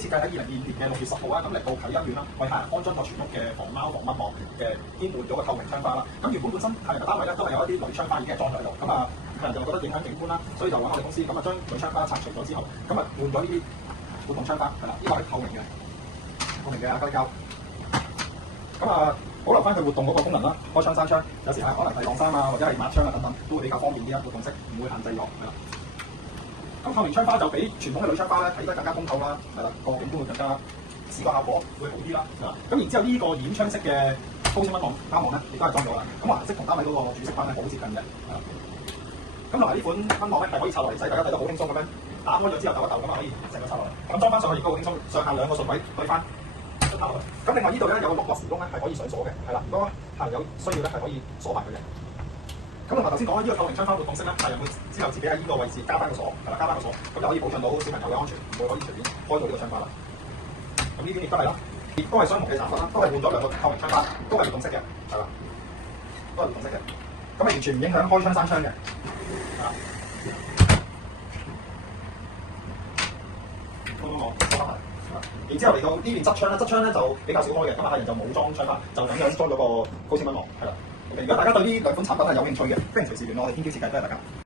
設計喺2022年嘅6月10號啦，咁嚟到啟欣苑啦，為客人安裝個全屋嘅防貓防蚊網嘅兼換咗個透明窗花啦。咁原本客人嘅單位咧都係有一啲鋁窗花已經係裝咗喺度，咁客人就覺得影響景觀啦，所以就揾我哋公司咁將鋁窗花拆除咗之後，咁換咗呢啲活動窗花係啦，呢個係透明嘅亞膠膠。保留翻佢活動嗰個功能啦，開窗閂窗，有時可能係晾衫或者係抹窗等等，都會比較方便啲啦，活動式唔會限制咗係啦。咁透明窗花就比傳統嘅鋁窗花咧睇得更加通透啦，係啦，個景觀會更加視覺效果會好啲啦。咁然之後呢個掩窗式嘅高清蚊網膠網咧，亦都係裝咗啦。咁顏色同單位嗰個主色翻係好接近嘅。咁同埋呢款蚊網咧係可以插落嚟，使大家睇得好輕鬆咁樣，打開咗之後抖一抖咁可以成個插落嚟。咁裝翻上去亦都好輕鬆，上下兩個順位對翻。咁另外呢度咧有個六角匙窿咧係可以上鎖嘅，係啦，如果客人有需要咧係可以鎖埋佢嘅。咁同埋頭先講呢個透明窗花活動式咧，客人會之後自己喺呢個位置加翻個鎖，係啦，加翻個鎖，咁就可以保障到小朋友嘅安全，唔會可以隨便開到呢個窗花啦。咁呢邊亦都係啦，亦都係相同嘅產品啦，都係換咗兩個透明窗花，都係活動式嘅，係啦，都係活動式嘅，咁係完全唔影響開窗閂窗嘅。然之後嚟到呢邊側窗咧，側窗咧就比較少開嘅，咁客人就冇裝窗花，就咁樣裝咗個高清蚊網，係啦。如果大家對呢兩款產品係有興趣嘅，歡迎隨時聯絡我哋天驕設計，多謝大家。